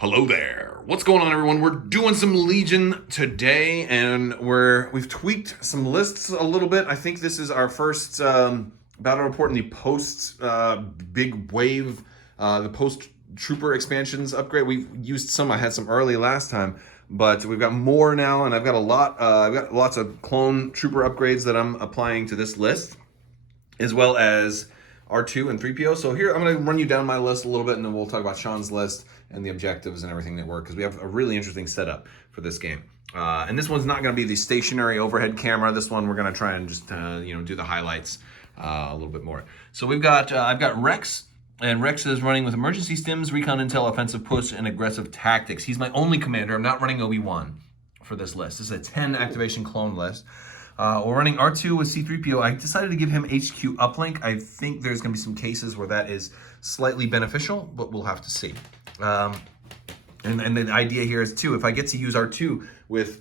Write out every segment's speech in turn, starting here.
Hello there. What's going on, everyone? We're doing some Legion today, and we've tweaked some lists a little bit. I think this is our first battle report in the post big wave, the post trooper expansions upgrade. We've used some. I had some early last time, but we've got more now, and I've got a lot. I've got lots of clone trooper upgrades that I'm applying to this list, as well as R2 and 3PO. So here, I'm going to run you down my list a little bit, and then we'll talk about Sean's list and the objectives and everything that work, because we have a really interesting setup for this game. And this one's not going to be the stationary overhead camera. This one, we're going to try and just do the highlights a little bit more. So we've got I've got Rex, and Rex is running with emergency stims, recon intel, offensive push, and aggressive tactics. He's my only commander. I'm not running Obi-Wan for this list. This is a 10 activation clone list. We're running R2 with C-3PO. I decided to give him HQ uplink. I think there's going to be some cases where that is slightly beneficial, but we'll have to see. And the idea here is, too, if I get to use R2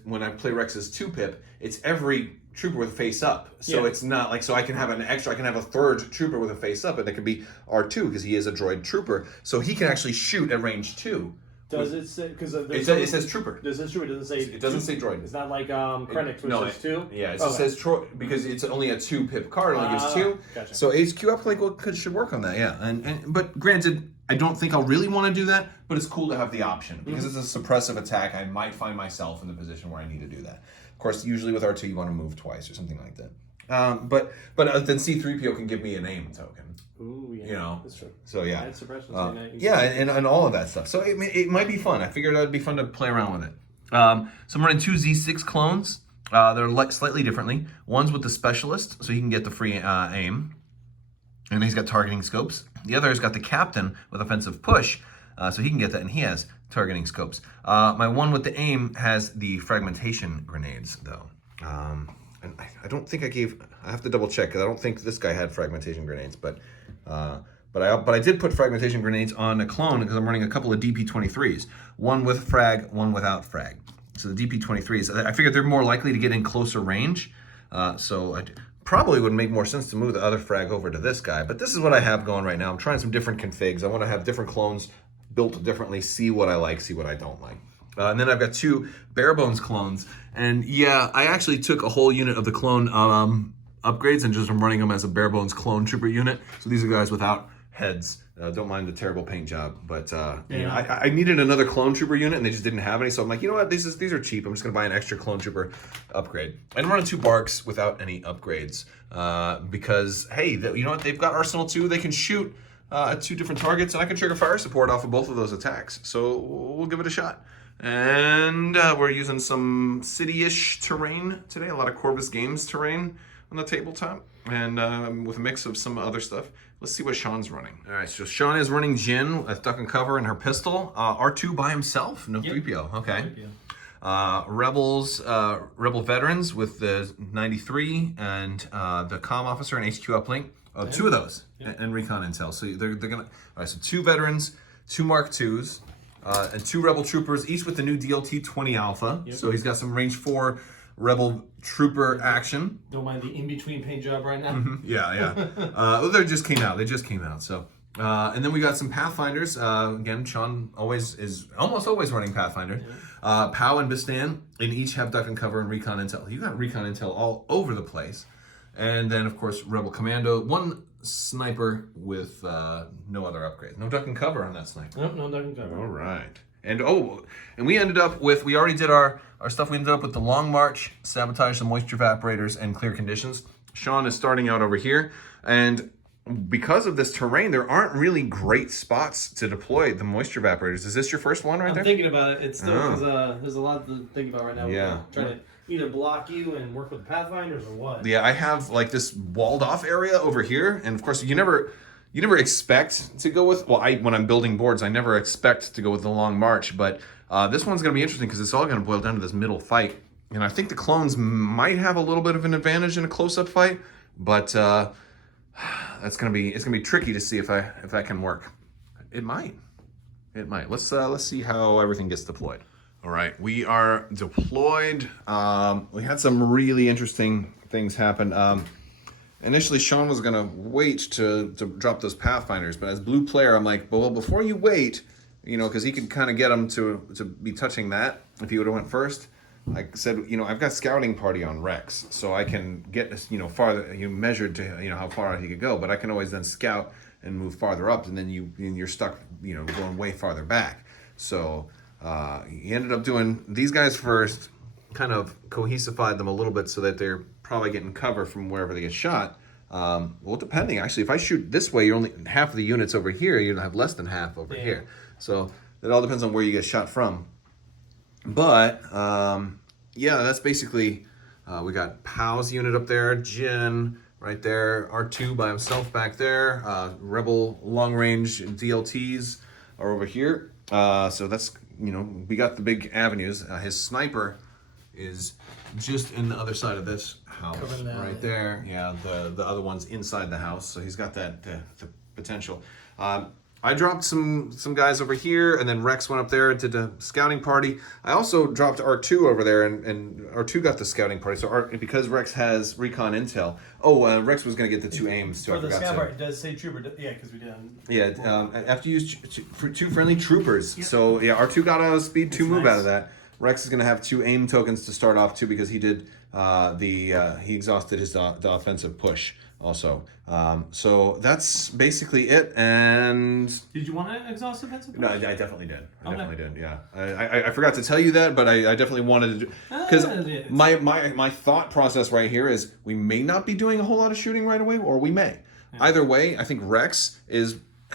when I play Rex's 2-pip, it's every trooper with a face up. So it's not like, so I can have an extra, I can have a third trooper with a face up, and it can be R2 because he is a droid trooper. So he can actually shoot at range 2. Does it say, because it says trooper. Does it trooper? It doesn't say. It doesn't say droid. It's not like Krennic, which says 2. Yeah, it says because it's only a 2-pip card, only gives 2. Gotcha. So HQ uplink should work on that. Yeah, but granted, I don't think I'll really want to do that. But it's cool to have the option because it's a suppressive attack. I might find myself in the position where I need to do that. Of course, usually with R2, you want to move twice or something like that. But then C-3PO can give me a name token. Ooh, yeah. That's true. So yeah. Add suppression. And all of that stuff. So it might be fun. I figured it'd be fun to play around with it. So I'm running 2 Z6 clones. They're slightly differently. One's with the specialist, so he can get the free aim, and he's got targeting scopes. The other's got the captain with offensive push, so he can get that, and he has targeting scopes. My one with the aim has the fragmentation grenades, though. And I don't think I have to double check because I don't think this guy had fragmentation grenades, but I did put fragmentation grenades on a clone because I'm running a couple of DP-23s, one with frag, one without frag. So the DP-23s, I figured they're more likely to get in closer range, so I probably would make more sense to move the other frag over to this guy. But this is what I have going right now. I'm trying some different configs. I want to have different clones built differently, see what I like, see what I don't like. And then I've got 2 bare bones clones. And yeah, I actually took a whole unit of the clone upgrades and just am running them as a bare bones clone trooper unit. So these are guys without heads. Don't mind the terrible paint job, but I needed another clone trooper unit and they just didn't have any. So I'm like, you know what? These are cheap. I'm just gonna buy an extra clone trooper upgrade. And I'm running 2 barks without any upgrades because hey, you know what? They've got Arsenal 2. They can shoot at 2 different targets, and I can trigger fire support off of both of those attacks. So we'll give it a shot. And we're using some city-ish terrain today, a lot of Corvus Games terrain on the tabletop, and with a mix of some other stuff. Let's see what Sean's running. All right, so Sean is running Jyn with duck and cover and her pistol. R2 by himself, no 3PO, okay. 3PO. Rebel veterans with the 93 and the comm officer and HQ uplink. 2 of those, and recon intel. So they're gonna, all right, so 2 veterans, 2 Mark IIs, and 2 Rebel Troopers, each with the new DLT 20 Alpha. Yep. So he's got some range 4 Rebel Trooper action. Don't mind the in-between paint job right now. Mm-hmm. Yeah. They just came out. So, and then we got some Pathfinders. Again, Sean is almost always running Pathfinder. Yeah. Pow and Bistan, and each have duck and cover and recon intel. You got recon intel all over the place. And then, of course, Rebel Commando. 1 sniper with no other upgrades. No duck and cover on that sniper. Nope, no duck and cover. All right. And we ended up with, we already did our stuff. We ended up with the Long March, Sabotage the Moisture Evaporators, and Clear Conditions. Sean is starting out over here. And because of this terrain, there aren't really great spots to deploy the Moisture Evaporators. Is this your first one right there? I'm thinking about it. It's still, because there's a lot to think about right now. Yeah. We're trying to either block you and work with Pathfinders or what? Yeah, I have like this walled off area over here, and of course you never expect to go with, when I'm building boards, I never expect to go with the Long March, but this one's going to be interesting because it's all going to boil down to this middle fight, and I think the clones might have a little bit of an advantage in a close-up fight, but it's going to be tricky to see if that can work. It might. Let's see how everything gets deployed. All right, we are deployed. We had some really interesting things happen. Initially, Sean was gonna wait to drop those Pathfinders, but as blue player, I'm like, well, before you wait, you know, because he could kind of get him to be touching that if he would have went first. I said, you know, I've got scouting party on Rex, so I can get, you know, farther, you measured to, you know, how far he could go, but I can always then scout and move farther up, and then you're stuck, you know, going way farther back. So he ended up doing these guys first, kind of cohesified them a little bit so that they're probably getting cover from wherever they get shot. Well, depending, actually, if I shoot this way, you're only half of the units over here, you'll have less than half over here. So it all depends on where you get shot from. But yeah, that's basically, we got Pow's unit up there, Jyn right there, R2 by himself back there, Rebel long range DLTs are over here. So that's, you know, we got the big avenues. His sniper is just in the other side of this house, right there. Yeah, the other one's inside the house, so he's got that the potential. I dropped some guys over here, and then Rex went up there and did a scouting party. I also dropped R2 over there, and R2 got the scouting party. So because Rex has recon intel. Oh, Rex was going to get the 2 aims too. For the scout party, it does say trooper. Yeah, because we did. Yeah, after you use 2 friendly troopers. Yep. So yeah, R2 got a speed 2 move out of that. Rex is going to have 2 aim tokens to start off too, because he did he exhausted his the offensive push also. So that's basically it. And did you want to exhaust offensive push? No, I definitely did. I definitely did. Yeah, I forgot to tell you that, but I definitely wanted to do, because my thought process right here is we may not be doing a whole lot of shooting right away, or we may. Yeah. Either way, I think Rex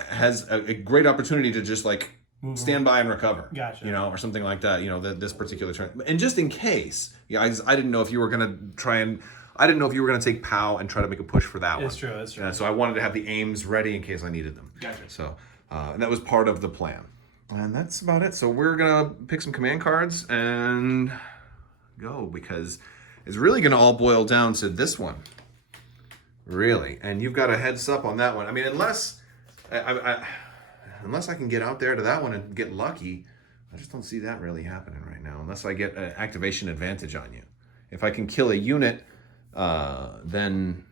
has a great opportunity to just like stand by and recover. Gotcha. You know, or something like that. You know, this particular turn, and just in case. Yeah, I didn't know if you were gonna try and. I didn't know if you were going to take Pow and try to make a push for that one. That's true, that's true. So I wanted to have the aims ready in case I needed them. Gotcha. So and that was part of the plan. And that's about it. So we're going to pick some command cards and go, because it's really going to all boil down to this one. Really. And you've got a heads up on that one. I mean, unless I can get out there to that one and get lucky, I just don't see that really happening right now, unless I get an activation advantage on you. If I can kill a unit, then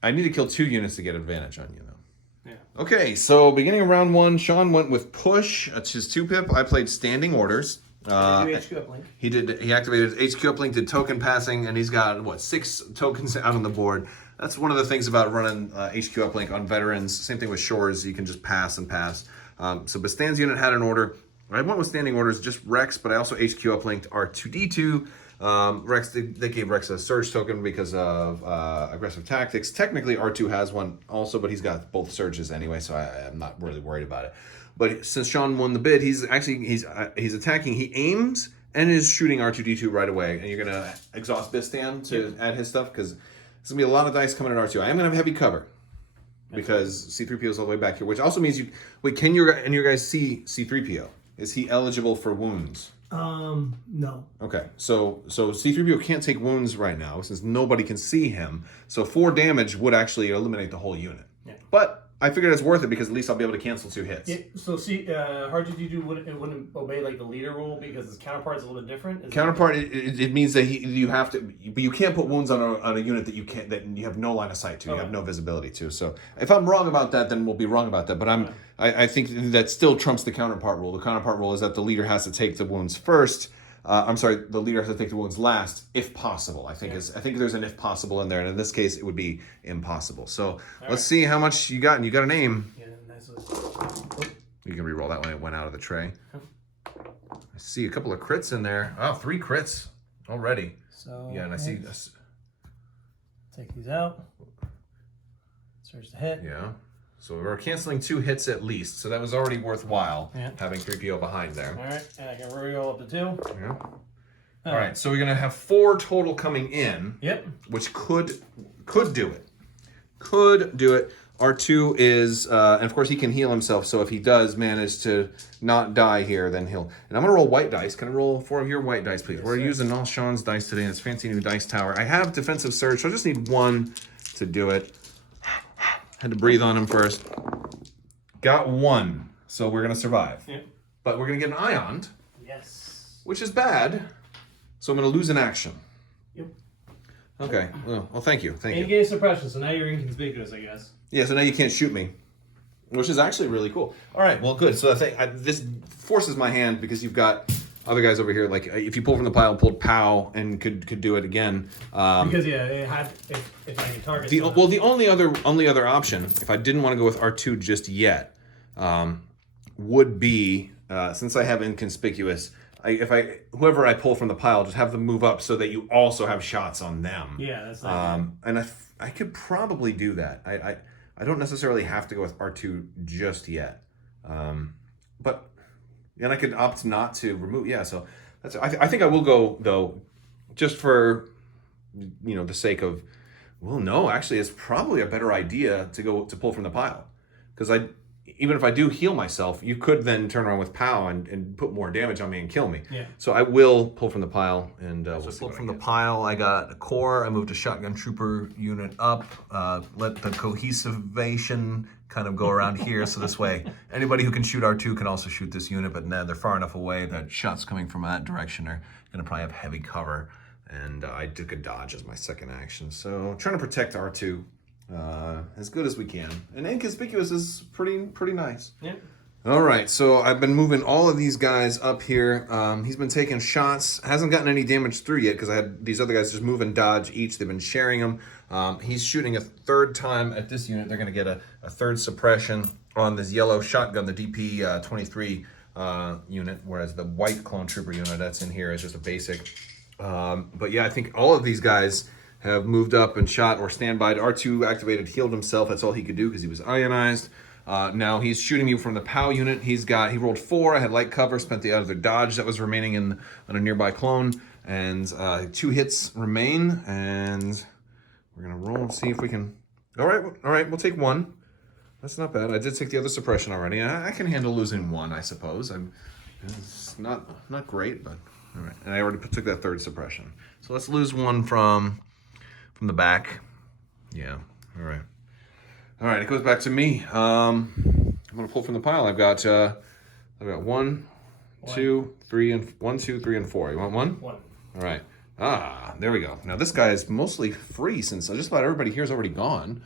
I need to kill 2 units to get advantage on you, though. Yeah. Okay, so beginning of round 1, Sean went with push. That's his 2-pip. I played standing orders. HQ uplink. He activated HQ uplink, did token passing, and he's got 6 tokens out on the board. That's one of the things about running HQ uplink on veterans. Same thing with shores. You can just pass and pass. So Bastan's unit had an order. I went with standing orders, just Rex, but I also HQ uplinked R2D2. Rex, they gave Rex a surge token because of aggressive tactics. Technically, R2 has one also, but he's got both surges anyway, so I'm not really worried about it. But since Sean won the bid, he's attacking. He aims and is shooting R2D2 right away, and you're gonna exhaust Bistan to add his stuff, because there's gonna be a lot of dice coming at R2. I am gonna have heavy cover because C3PO is all the way back here, which also means can your guys see C3PO? Is he eligible for wounds? No. Okay, so C3PO can't take wounds right now since nobody can see him. So 4 damage would actually eliminate the whole unit. Yeah. But I figured it's worth it because at least I'll be able to cancel 2 hits. Yeah, so R2D2 wouldn't obey like the leader rule because his counterpart is a little bit different. It means that you have to, but you can't put wounds on a unit that you have no line of sight to, you have no visibility to. So if I'm wrong about that, then we'll be wrong about that. But I think that still trumps the counterpart rule. The counterpart rule is that the leader has to take the wounds first. The leader has to take the wounds last, if possible. I think there's an if possible in there, and in this case, it would be impossible. So let's see how much you got, and you got an aim. Yeah, nice. You can re-roll that one. It went out of the tray. I see a couple of crits in there. Oh, 3 crits already. So yeah, and I see. Take these out. Search the hit. Yeah. So we're canceling 2 hits at least, so that was already worthwhile having 3PO behind there. All right, and I can re-roll up to 2. Yeah. All right, so we're gonna have 4 total coming in. Yep. Which could do it. Could do it. R2 is, and of course he can heal himself. So if he does manage to not die here, then he'll. And I'm gonna roll white dice. Can I roll 4 of your white dice, please? Yes, we're using all Sean's dice today in this fancy new dice tower. I have defensive surge, so I just need 1 to do it. Had to breathe on him first. Got 1, so we're gonna survive. Yep. But we're gonna get an ion. Yes. Which is bad. So I'm gonna lose an action. Yep. Okay. Well, thank you. Thank you. And you gave suppression, so now you're inconspicuous, I guess. Yeah. So now you can't shoot me. which is actually really cool. All right, well, good. So I think this forces my hand because you've got other guys over here. Like if you pull from the pile and pulled POW and could do it again. Because it had if I can target. The only other option, if I didn't want to go with R2 just yet, would be since I have inconspicuous. Whoever I pull from the pile, just have them move up so that you also have shots on them. Yeah, that's not and I could probably do that. I don't necessarily have to go with R2 just yet, but and I could opt not to remove. Yeah, so that's. I think I will go though, just for the sake of. Well, no, actually, it's probably a better idea to pull from the pile, because even if I do heal myself, you could then turn around with POW and put more damage on me and kill me. Yeah. So I will pull from the pile, and we'll see. Pull from the pile. I got a core. I moved a shotgun trooper unit up. Let the cohesivation kind of go around here, so this way anybody who can shoot R2 can also shoot this unit. But they're far enough away that shots coming from that direction are going to probably have heavy cover. And I took a dodge as my second action, so trying to protect R2 as good as we can. And inconspicuous is pretty nice. Yeah. All right, so I've been moving all of these guys up here. He's been taking shots, hasn't gotten any damage through yet because I had these other guys just move and dodge each. They've been sharing them. He's shooting a third time at this unit. They're going to get a third suppression on this yellow shotgun, the DP 23 unit, whereas the white clone trooper unit that's in here is just a basic. But yeah, I think all of these guys have moved up and shot or standby. R2 activated, healed himself. That's all he could do because he was ionized. Now he's shooting you from the POW unit. He rolled 4. I had light cover, spent the other dodge that was remaining on a nearby clone, and 2 hits remain. And we're gonna roll and see if we can. All right, we'll take 1. That's not bad. I did take the other suppression already. I can handle losing 1, I suppose. It's not great, but. All right, and I already took that third suppression. So let's lose 1 from the back. Yeah, all right, it goes back to me. I'm gonna pull from the pile. I've got 1, 2, 3, and 1, 2, 3, and 4. You want 1? 1. All right. There we go. Now this guy is mostly free since just about everybody here is already gone.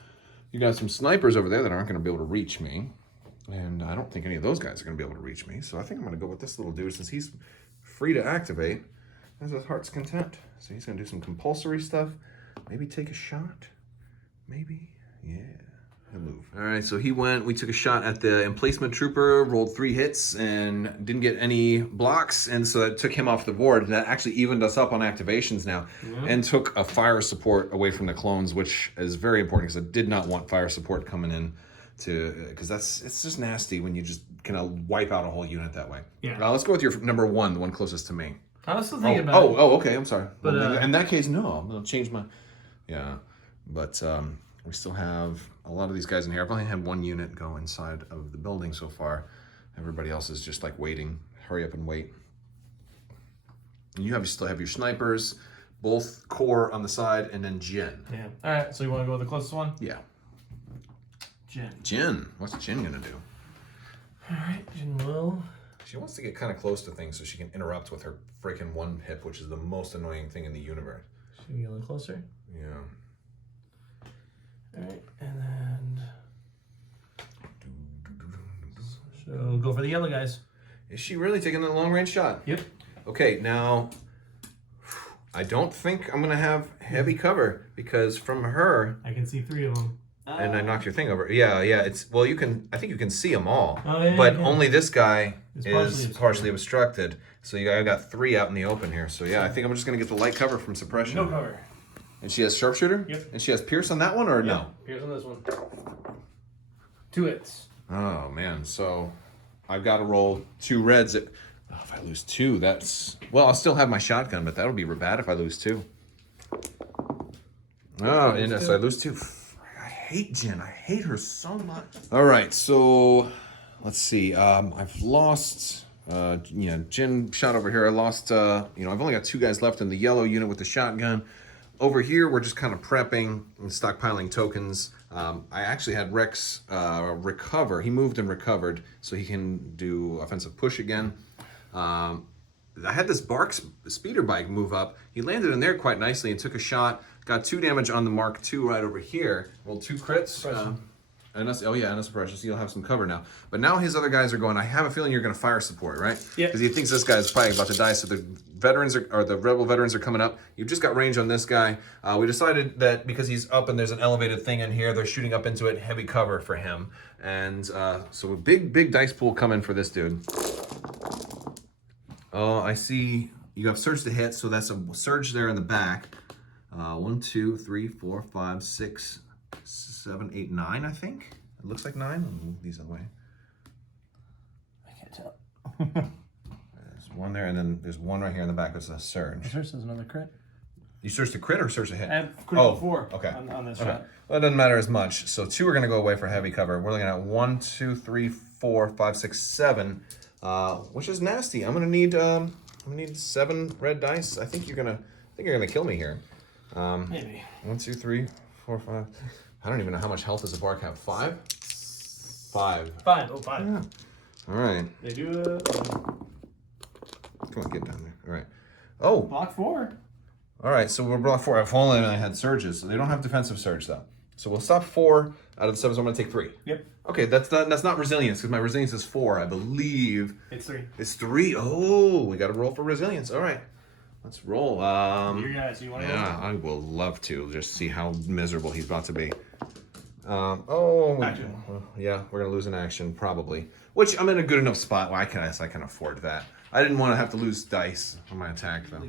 You got some snipers over there that aren't gonna be able to reach me. And I don't think any of those guys are gonna be able to reach me. So I think I'm gonna go with this little dude since he's free to activate as his heart's content. So he's gonna do some compulsory stuff. Maybe take a shot. Maybe. Yeah. He'll move. All right, so he went. We took a shot at the emplacement trooper, rolled 3 hits, and didn't get any blocks, and so that took him off the board. And that actually evened us up on activations now, and took a fire support away from the clones, which is very important because I did not want fire support coming in because it's just nasty when you just kind of wipe out a whole unit that way. Yeah. Let's go with your number 1, the one closest to me. I was still thinking about it. Okay. I'm sorry. But, in that case, no. I'm gonna change my. Yeah, but we still have a lot of these guys in here. I've only had 1 unit go inside of the building so far. Everybody else is just like waiting. Hurry up and wait. And you still have your snipers, both core on the side, and then Jyn. Yeah. All right. So you want to go with the closest one? Yeah. Jyn. What's Jyn gonna do? All right. Jyn will. She wants to get kind of close to things so she can interrupt with her freaking 1 hip, which is the most annoying thing in the universe. Should we get a little closer? Yeah. All right, and then so go for the yellow guys. Is she really taking that long range shot? Yep. Okay, now I don't think I'm gonna have heavy cover because from her, I can see 3 of them. and I knocked your thing over. Yeah. It's well, I think you can see them all, Oh, yeah, but yeah. only this guy It's is partially partially obstructed. So I got 3 out in the open here. So yeah, I think I'm just gonna get the light cover from suppression. No cover. And she has sharpshooter. Yep. And she has pierce on that one or no? Here's on this one. 2 hits. Oh man, so I've got to roll 2 reds. If I lose 2, I'll still have my shotgun, but that'll be bad if I lose 2. Oh, and so I lose 2. I hate Jyn. I hate her so much. All right, so let's see. I've lost. Jyn shot over here. I lost. I've only got 2 guys left in the yellow unit with the shotgun. Over here, we're just kind of prepping and stockpiling tokens. I actually had Rex recover. He moved and recovered, so he can do offensive push again. I had this Bark speeder bike move up. He landed in there quite nicely and took a shot. Got 2 damage on the Mark II right over here. Rolled 2 crits. And oh yeah, and a suppression, so you'll have some cover now. But now his other guys are going, I have a feeling you're going to fire support, right? Yeah. Because he thinks this guy's probably about to die, so the veterans or the rebel veterans are coming up. You've just got range on this guy. We decided that because he's up and there's an elevated thing in here, they're shooting up into it, heavy cover for him. And so a big dice pool coming for this dude. Oh, I see you have surge to hit, so that's a surge there in the back. 1, 2, 3, 4, 5, 6, 7, 8, 9, I think. It looks like 9. I'll move these other way. I can't tell. There's one there, and then there's one right here in the back that's a surge. First is another crit. You surge to crit or surge to hit? I have critical 4 okay. on this Okay. shot. Well, it doesn't matter as much. So 2 are going to go away for heavy cover. We're looking at 1, 2, 3, 4, 5, 6, 7, which is nasty. I'm gonna need 7 red dice. I think you're gonna kill me here. Maybe. 1, 2, 3, 4, 5. I don't even know how much health does a bark have. 5? 5. 5. Oh, 5. Yeah. All right. They do Come on, get down there. All right. Oh. block 4. All right. So we're block 4. If only I had surges. So they don't have defensive surge though. So we'll stop 4 out of the 7. So I'm gonna take 3. Yep. Okay. That's not resilience because my resilience is 4, I believe. It's 3. It's 3. Oh, we got to roll for resilience. All right. Let's roll. Your guys, you want to Yeah, I will love to just see how miserable he's about to be. Yeah, we're gonna lose an action probably. Which I'm in a good enough spot where I can afford that. I didn't want to have to lose dice on my attack though.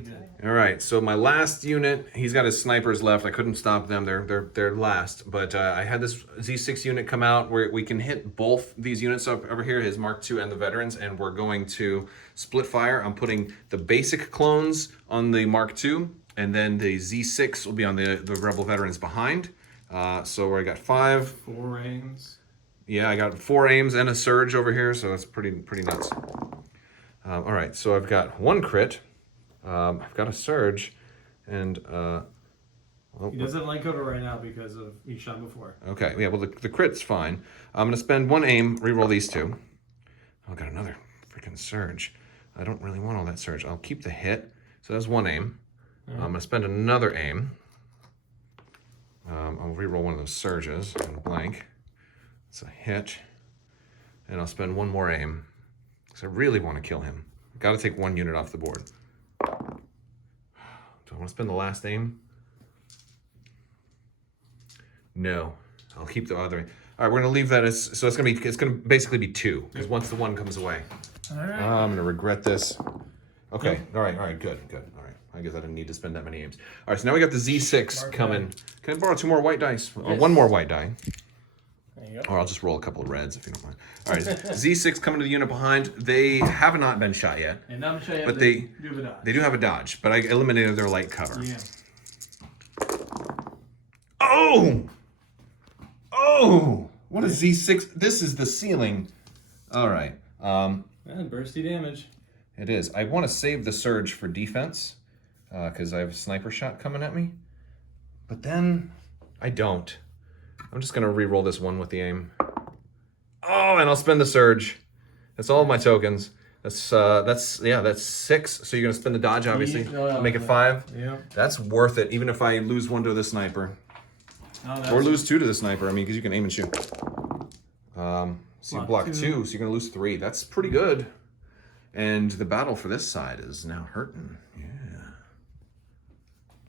All right, so my last unit, he's got his snipers left. I couldn't stop them. They're last. But I had this Z6 unit come out where we can hit both these units up over here, his Mark II and the veterans, and we're going to split fire. I'm putting the basic clones on the Mark II, and then the Z6 will be on the rebel veterans behind. So I got 5. 4 aims. Yeah, I got 4 aims and a surge over here, so that's pretty nuts. All right, so I've got 1 crit, I've got a surge, and He doesn't like cover right now because of he shot before. okay, yeah, well the crit's fine. I'm gonna spend 1 aim, reroll these 2. Oh, I got another freaking surge. I don't really want all that surge. I'll keep the hit, so that's 1 aim. I'm gonna spend another aim. I'll reroll one of those surges and a blank. It's a hit, and I'll spend 1 more aim. Because I really want to kill him. Got to take 1 unit off the board. Do I want to spend the last aim? No. I'll keep the other. All right, we're gonna leave that as so. It's gonna basically be 2 because once the 1 comes away, All right. I'm gonna regret this. Okay. All right. Good. All right. I guess I didn't need to spend that many aims. All right. So now we got the Z6 coming. Can I borrow 2 more white dice? Or 1 more white die? There you go. Or I'll just roll a couple of reds if you don't mind. All right, Z6 coming to the unit behind. They have not been shot yet. And I'm sure But they do have a dodge. They do have a dodge, but I eliminated their light cover. Yeah. Oh! What a Z6. This is the ceiling. All right. And bursty damage. It is. I want to save the surge for defense because I have a sniper shot coming at me. But then I don't. I'm just going to re-roll this 1 with the aim. Oh, and I'll spend the surge. That's all of my tokens. That's 6. So you're going to spend the dodge, obviously. Make it 5. Yeah. That's worth it, even if I lose 1 to the sniper. Or lose 2 to the sniper, I mean, because you can aim and shoot. So you block 2, so you're going to lose 3. That's pretty good. And the battle for this side is now hurting. Yeah.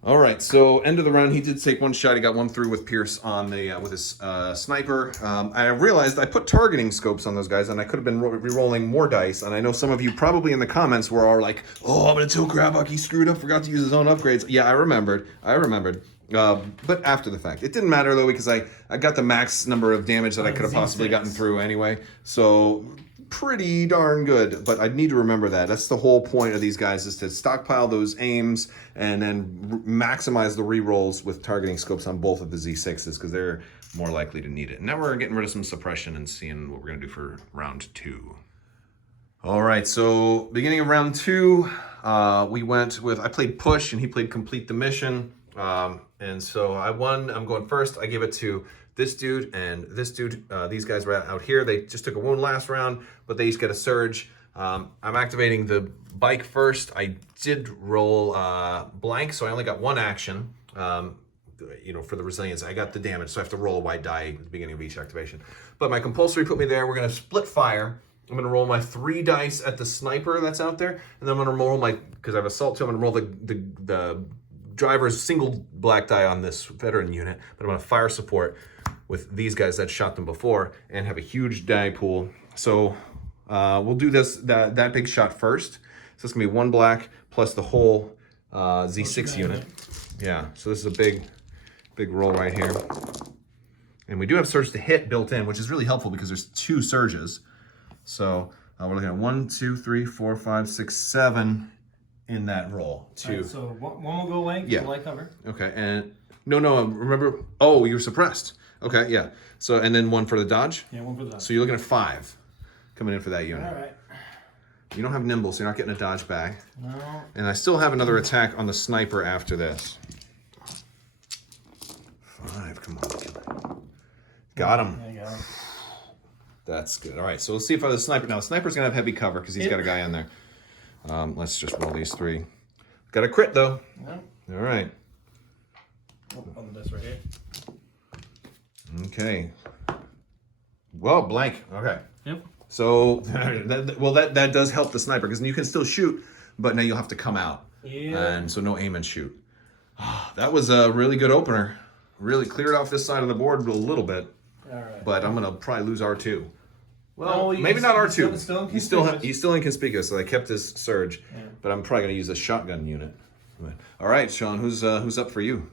All right, so end of the round, he did take 1 shot. He got 1 through with Pierce on the with his sniper. I realized I put targeting scopes on those guys, and I could have been re-rolling more dice. And I know some of you probably in the comments are like, "Oh, I'm gonna tell Crabbok he screwed up, forgot to use his own upgrades." Yeah, I remembered. But after the fact, it didn't matter though because I got the max number of damage that I could have possibly gotten through anyway. So pretty darn good, but I need to remember that. That's the whole point of these guys is to stockpile those aims and then maximize the rerolls with targeting scopes on both of the Z6s because they're more likely to need it. Now we're getting rid of some suppression and seeing what we're gonna do for round 2. All right, so beginning of round 2, we went with, I played push and he played complete the mission. And so I won, I'm going first. I gave it to this dude and this dude. These guys were out here. They just took a wound last round, but they each get a surge. I'm activating the bike first. I did roll blank, so I only got 1 action. you know, for the resilience. I got the damage, so I have to roll a white die at the beginning of each activation. But my compulsory put me there. We're going to split fire. I'm going to roll my 3 dice at the sniper that's out there, and then I'm going to roll my, because I have assault too, I'm going to roll the driver's single black die on this veteran unit, but I'm going to fire support with these guys that shot them before and have a huge die pool. So we'll do that big shot first. So it's going to be 1 black plus the whole Z6 unit. Yeah, so this is a big roll right here. And we do have surge to hit built in, which is really helpful because there's 2 surges. So we're looking at 1, 2, 3, 4, 5, 6, 7 in that roll. 2. Right, so one will go away. Yeah. Light cover. Okay, and no, remember, oh, you're suppressed. Okay, yeah. So, and then 1 for the dodge? Yeah, 1 for the dodge. So you're looking at 5 coming in for that unit. All right. You don't have nimble, so you're not getting a dodge back. No. And I still have another attack on the sniper after this. 5, come on, killer. Got him. There you go. That's good. All right, so let's see if the sniper, now the sniper's gonna have heavy cover because he's got a guy in there. Let's just roll these 3. Got a crit though. Yeah. All right. Oh, on the dice right here. Okay. Well, blank. Okay. Yep. So, that does help the sniper because you can still shoot, but now you'll have to come out. Yeah. And so no aim and shoot. That was a really good opener. Really cleared off this side of the board a little bit. All right. But I'm gonna probably lose R2. No, Well, maybe not R2. He's He's still inconspicuous, so I kept his surge. Yeah. But I'm probably gonna use a shotgun unit. All right, Sean, who's up for you?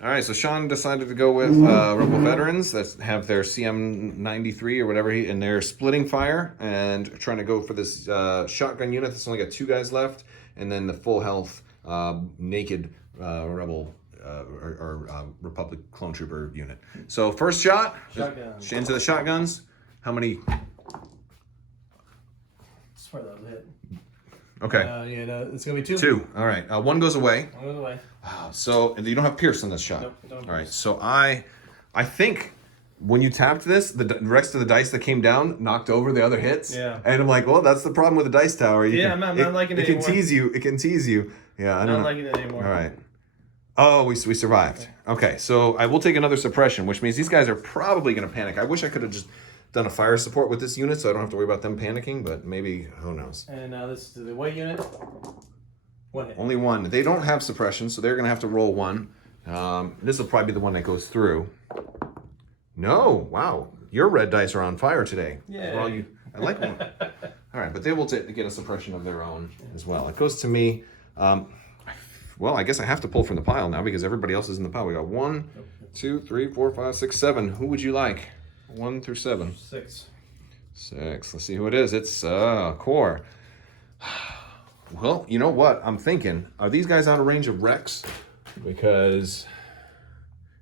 All right, so Sean decided to go with Rebel veterans that have their CM93 or whatever, and they're splitting fire and trying to go for this shotgun unit that's only got 2 guys left, and then the full health naked Rebel or Republic clone trooper unit. So first shot Shotguns. into the shotguns. How many? Swear that was it. Okay. Yeah, no, it's gonna be 2. 2. All right. 1 goes away. 1 goes away. So and you don't have Pierce in this shot. Nope, don't have All right. Pierce. So I think when you tapped this, the rest of the dice that came down knocked over the other hits. Yeah. And I'm like, well, that's the problem with the dice tower. I'm not liking it can anymore. tease you. It can tease you. Yeah. I I'm don't not know. liking it anymore. All right. Oh, we survived. Okay, so I will take another suppression, which means these guys are probably going to panic. I wish I could have just done a fire support with this unit so I don't have to worry about them panicking, but maybe, who knows. And now this is the white unit. 1 hit. Only 1. They don't have suppression, so they're going to have to roll 1. This will probably be the one that goes through. No, wow. Your red dice are on fire today. Yeah. Well, I like one. All right, but they will get a suppression of their own as well. It goes to me. Well, I guess I have to pull from the pile now because everybody else is in the pile. We got 1, 2, 3, 4, 5, 6, 7. Who would you like? 1 through 7. 6. 6. Let's see who it is. It's Core. Well, you know what? I'm thinking, are these guys out of range of Rex? Because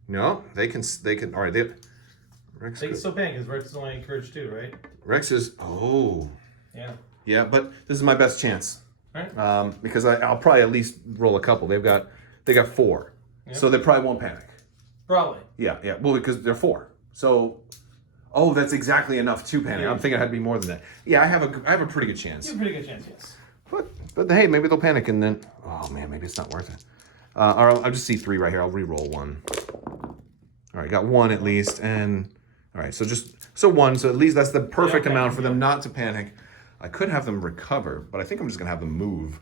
no, they can. All right, Rex. They can still panic because Rex is only encouraged 2, right? Rex is. Oh. Yeah. Yeah, but this is my best chance. Right. Because I'll probably at least roll a couple. They got 4, so they probably won't panic. Probably. Yeah. Well, because they're 4, so that's exactly enough to panic. I'm thinking it had to be more than that. Yeah, I have a pretty good chance. You have a pretty good chance, yes. But hey, maybe they'll panic and then. Oh man, maybe it's not worth it. Or I'll just see 3 right here. I'll re-roll 1. All right, got 1 at least, and all right. So 1. So at least that's the perfect amount for them not to panic. I could have them recover, but I think I'm just gonna have them move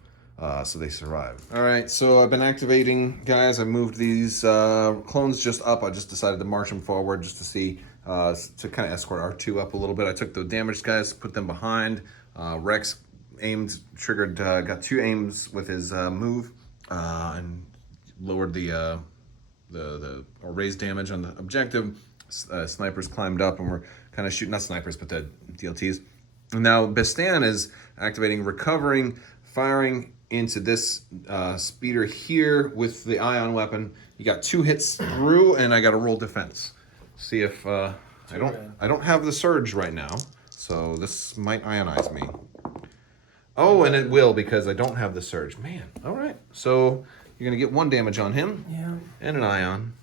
so they survive. All right, so I've been activating, guys. I moved these clones just up. I just decided to march them forward just to see, to kind of escort R2 up a little bit. I took the damaged guys, put them behind. Rex aimed, triggered, got 2 aims with his move, and lowered the or raised damage on the objective. Snipers climbed up and we're kind of shooting, not snipers, but the DLTs. Now, Bestan is activating, recovering, firing into this speeder here with the ion weapon. You got 2 hits through, and I got to roll defense. See if I don't have the surge right now, so this might ionize me. Oh, and it will because I don't have the surge. Man, all right. So you're gonna get 1 damage on him. Yeah. And an ion.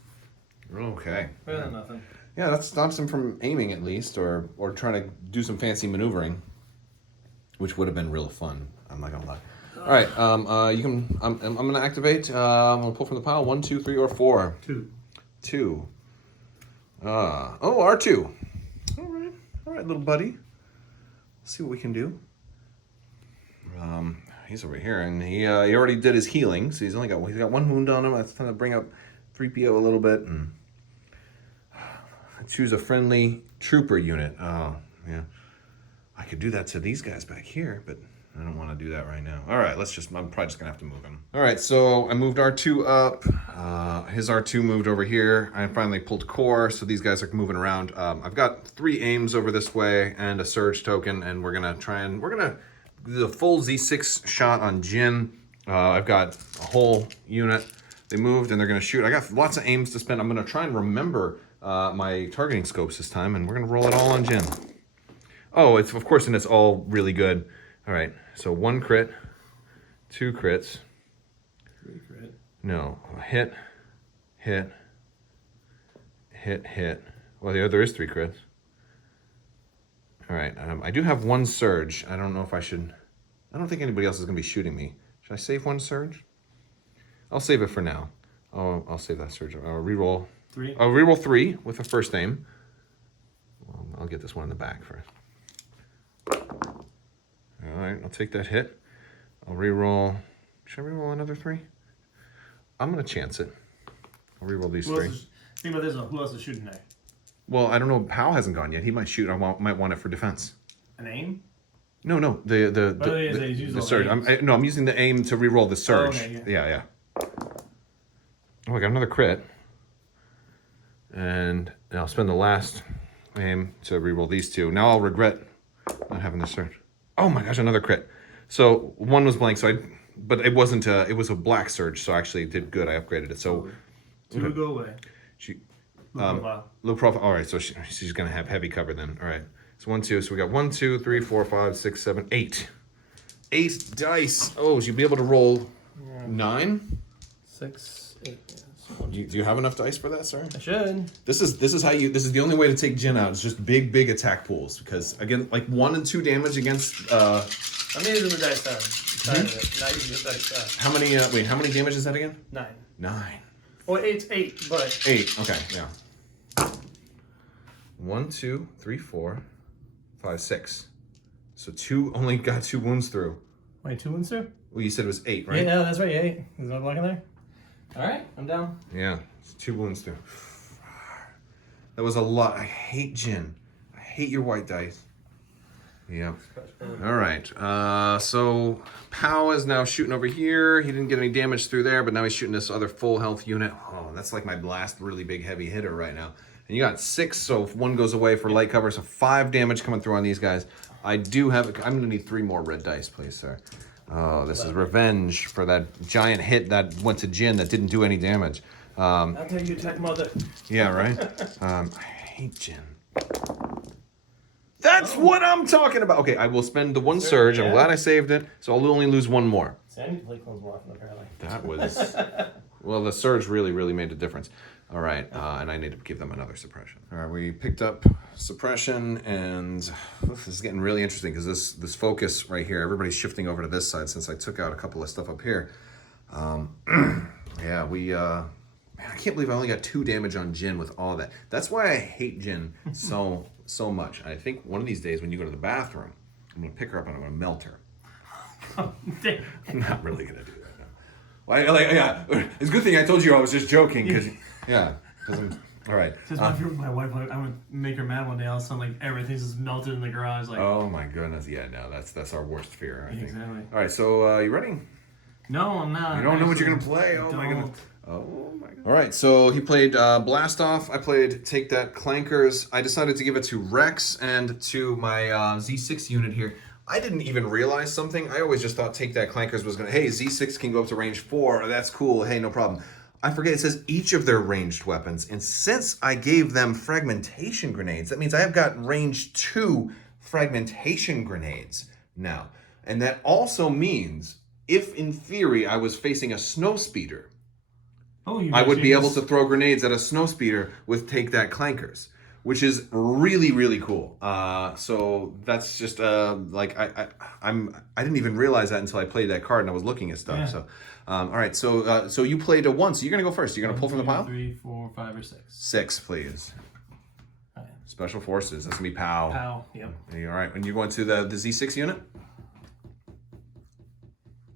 Okay. Better than nothing. Yeah, that stops him from aiming at least, or trying to do some fancy maneuvering, which would have been real fun. I'm not gonna lie. All right. You can. I'm gonna activate. I'm gonna pull from the pile. 1, 2, 3, or 4. 2. 2. R2. All right, little buddy. Let's see what we can do. He's over here, and he already did his healing, so he's got 1 wound on him. That's trying to bring up 3PO a little bit, and choose a friendly trooper unit. Oh, yeah. I could do that to these guys back here, but I don't want to do that right now. All right, I'm probably just gonna have to move him. All right, so I moved R2 up. His R2 moved over here. I finally pulled core, so these guys are moving around. I've got 3 aims over this way and a surge token, and we're gonna do the full Z6 shot on Jyn. I've got a whole unit. They moved and they're gonna shoot. I got lots of aims to spend. I'm gonna try and remember my targeting scopes this time, and we're gonna roll it all on Jyn. Oh, it's of course, and it's all really good. All right, so 1 crit, 2 crits. 3 crit. No, hit. Well, there is 3 crits. All right, I do have 1 surge. I don't know if I should. I don't think anybody else is gonna be shooting me. Should I save 1 surge? I'll save it for now. I'll save that surge. I'll reroll. 3. I'll reroll 3 with the first aim. Well, I'll get this one in the back first. All right, I'll take that hit. I'll reroll. Should I reroll another 3? I'm gonna chance it. I'll reroll these 3. Think about this one. Who else is shooting there? Well, I don't know. Powell hasn't gone yet. He might shoot. Might want it for defense. An aim? No. The surge. I'm using the aim to reroll the surge. Oh, okay, yeah. Oh, I got another crit. And I'll spend the last aim to reroll these 2. Now I'll regret not having the surge. Oh my gosh, another crit. So 1 was blank, but it wasn't it was a black surge, so I actually did good. I upgraded it. So 2 will go away. Low profile. All right, so she's gonna have heavy cover then. All right. So 1, 2. So we got 1, 2, 3, 4, 5, 6, 7, 8. 8 dice. Oh, so you'd be able to roll 9? 6, 8. Do you have enough dice for that, sir? I should. This is the only way to take Jyn out. It's just big attack pools, because again, like 1 and 2 damage against. I'm using the dice side of it. Not using the dice side. How many? How many damage is that again? 9. 9. Well, it's 8, but 8. Okay, yeah. 1, 2, 3, 4, 5, 6. So 2 only got 2 wounds through. Wait, 2 wounds through? Well, you said it was 8, right? Yeah, that's right. 8. Is that black in there? All right, I'm down. Yeah, it's 2 wounds through. That was a lot. I hate Jyn. I hate your white dice. Yeah. All right. So Pow is now shooting over here. He didn't get any damage through there, but now he's shooting this other full health unit. Oh, that's like my last really big heavy hitter right now. And you got 6, so if 1 goes away for light cover, so 5 damage coming through on these guys. I'm gonna need 3 more red dice, please, sir. Oh, this is revenge for that giant hit that went to Jyn that didn't do any damage. I'll tell you, attack mother. Yeah, right? I hate Jyn. That's what I'm talking about. Okay, I will spend the 1 surge. I'm glad I saved it, so I'll only lose 1 more. So I need to play clones more often, apparently. That was... Well, the surge really made a difference. All right, and I need to give them another suppression. All right, we picked up suppression, and this is getting really interesting because this focus right here, everybody's shifting over to this side since I took out a couple of stuff up here. Yeah, man, I can't believe I only got 2 damage on Jyn with all that. That's why I hate Jyn so much. I think one of these days when you go to the bathroom, I'm gonna pick her up and I'm gonna melt her. I'm not really gonna do that. Yeah, it's a good thing I told you I was just joking, because I'm all right. Just my wife, I would make her mad one day. All of a sudden, like everything's just melted in the garage. Like, oh my goodness, yeah, no, that's our worst fear, I think. Exactly. All right, so you ready? No, I'm not. You don't know what you're gonna play. Oh my goodness. Oh my god. All right, so he played Blast Off. I played Take That Clankers. I decided to give it to Rex and to my Z6 unit here. I didn't even realize something. I always just thought Take That Clankers was gonna, hey, Z6 can go up to range 4. That's cool. Hey, no problem. I forget, it says each of their ranged weapons. And since I gave them fragmentation grenades, that means I have got range 2 fragmentation grenades now. And that also means if in theory I was facing a snow speeder, I would be able to throw grenades at a snow speeder with Take That Clankers. which is really, really cool. So that's just like I didn't even realize that until I played that card and I was looking at stuff. Yeah. So all right, so you played a 1, so you're gonna go first. You're gonna pull from the pile. 3, 4, 5, or 6. 6, please. Okay. Special forces. That's gonna be POW. POW. Yep. All right, when you're going to the Z6 unit.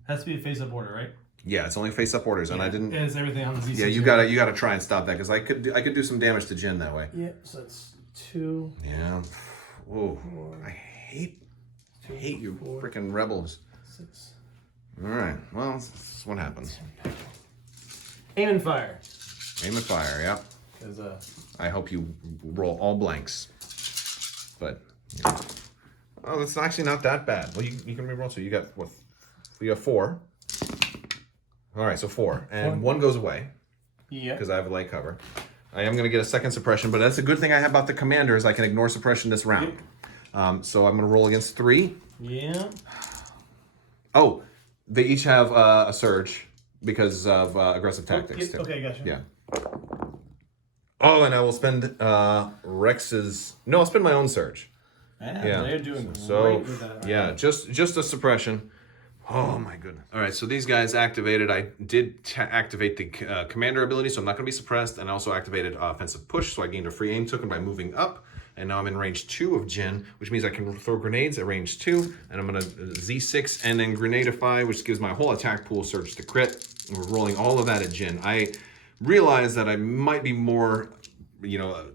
Has to be a face-up order, right? Yeah, it's only face-up orders, and I didn't. It's everything on the Z6. Yeah, you gotta try and stop that because I could do some damage to Jyn that way. Yeah, so that's 2. Yeah. Whoa. I hate you freaking rebels. 6. All right. Well, that's what happens. Aim and fire. Aim and fire. Yeah. I hope you roll all blanks. But oh, that's actually not that bad. Well, you can reroll. So you got what? You have 4. All right, so 4, and 1 goes away. Yeah. Because I have a light cover. I am going to get a second suppression, but that's a good thing I have about the commander is I can ignore suppression this round. So I'm going to roll against 3. Yeah. Oh, they each have a surge because of aggressive tactics. Too. Okay, gotcha. Yeah. Oh, and I will spend Rex's. No, I'll spend my own surge. Yeah, they're doing so great with that. Right? Yeah, just a suppression. Oh my goodness. All right, so these guys activated. I did activate the commander ability, so I'm not going to be suppressed. And I also activated offensive push, so I gained a free aim token by moving up. And now I'm in range 2 of Jyn, which means I can throw grenades at range 2. And I'm going to Z6 and then Grenadeify, which gives my whole attack pool surge to crit. And we're rolling all of that at Jyn. I realized that I might be more,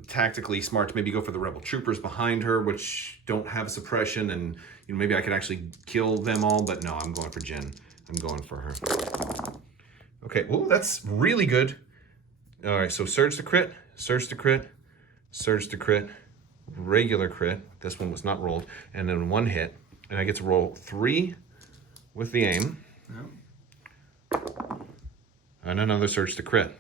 tactically smart to maybe go for the rebel troopers behind her, which don't have suppression, and maybe I could actually kill them all. But no, I'm going for Jyn. I'm going for her. Okay, well, that's really good. All right, so surge to crit, surge to crit, surge to crit, regular crit. This one was not rolled, and then 1 hit, and I get to roll 3 with the aim. And another surge to crit.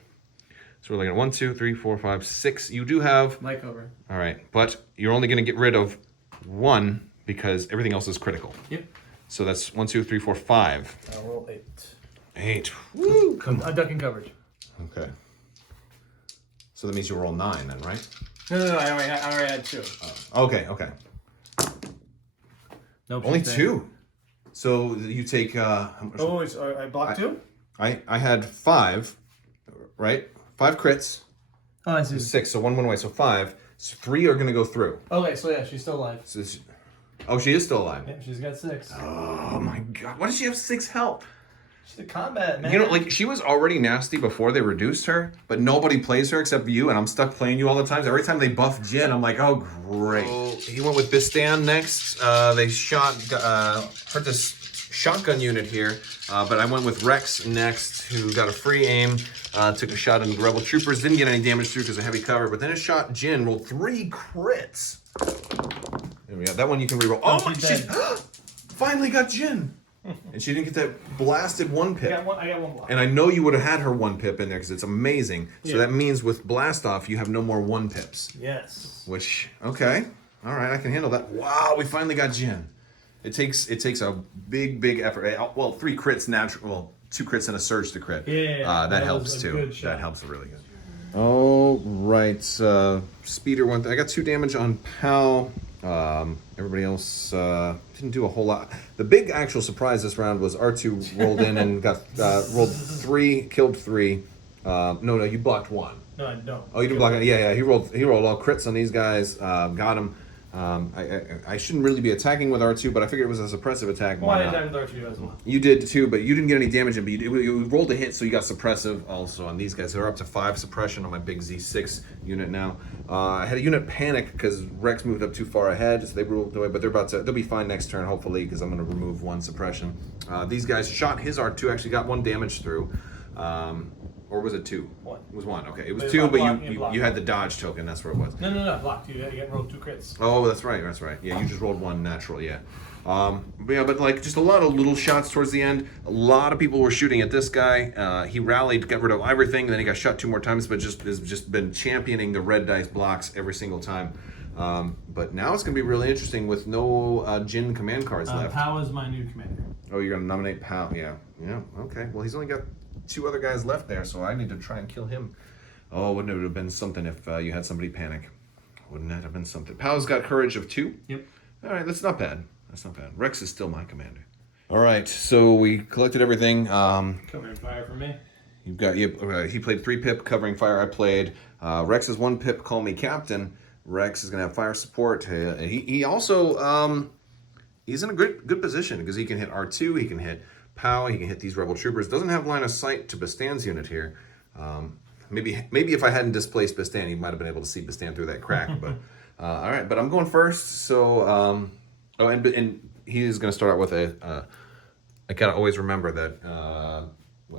So we're looking at 1, 2, 3, 4, 5, 6. You do have Light cover. All right, but you're only going to get rid of 1 because everything else is critical. Yep. So that's 1, 2, 3, 4, 5. I'll roll 8. 8. Woo! Come on. I'm ducking coverage. Okay. So that means you roll 9 then, right? No, I already had 2. Okay. Nope. Only 2. So you take. I blocked 2. I had 5, right? 5 crits. Oh, I see. 6. So 1 went away. So 5. So 3 are going to go through. Okay, so yeah, she's still alive. So she is still alive. Yeah, she's got 6. Oh my god! Why does she have 6 health? She's a combat, man. Like she was already nasty before they reduced her, but nobody plays her except you, and I'm stuck playing you all the time. So every time they buff Jyn, I'm like, oh great. So he went with Bistan next. They hurt this shotgun unit here, but I went with Rex next, who got a free aim. Took a shot in the rebel troopers, didn't get any damage through because of heavy cover, but then it shot Jyn, rolled 3 crits. There we go. That one you can reroll. Oh my! She's finally got Jyn. And she didn't get that blasted 1 pip. I got 1 block. And I know you would have had her 1 pip in there because it's amazing. So that means with blast off, you have no more 1 pips. Yes. Which, okay. All right, I can handle that. Wow, we finally got Jyn. It takes a big effort. Well, 3 crits natural. Well, 2 crits and a surge to crit. Yeah. That helps too. That helps really good. All right. Speeder went. I got 2 damage on Pal. Everybody else didn't do a whole lot. The big actual surprise this round was R2 rolled in and got rolled 3, killed 3. No, you blocked 1. No, I don't. Oh, you didn't block it. Yeah. He rolled all crits on these guys. Got him. I shouldn't really be attacking with R2, but I figured it was a suppressive attack. Well, I did attack with R2 as well. You did too, but you didn't get any damage in. But you rolled a hit, so you got suppressive also on these guys. They're up to 5 suppression on my big Z6 unit now. I had a unit panic because Rex moved up too far ahead, so they rolled away. But they'll be fine next turn, hopefully, because I'm going to remove 1 suppression. These guys shot his R2, actually got 1 damage through. Or was it 2? 1. It was 1. Okay, it was 2, but you had the dodge token. That's where it was. No, blocked. You got rolled 2 crits. Oh, that's right. Yeah, you just rolled 1 natural. Yeah. But like just a lot of little shots towards the end. A lot of people were shooting at this guy. He rallied, got rid of everything. Then he got shot 2 more times, but has just been championing the red dice blocks every single time. But now it's gonna be really interesting with no Jyn command cards left. Pal is my new commander. Oh, you're gonna nominate Pal? Yeah. Okay. Well, he's only got 2 other guys left there, so I need to try and kill him. Oh, wouldn't it have been something if you had somebody panic? Wouldn't that have been something? POW's got courage of 2. Yep. All right, that's not bad. That's not bad. Rex is still my commander. All right, so we collected everything. Covering fire for me. You've got he played 3 pip covering fire. I played Rex is 1 pip. Call me captain. Rex is gonna have fire support. He also he's in a good position because he can hit R2. He can hit POW. He can hit these rebel troopers. Doesn't have line of sight to Bastan's unit here. Maybe if I hadn't displaced Bastan, he might have been able to see Bastan through that crack. But all right, but I'm going first. So and he is going to start out with I gotta always remember that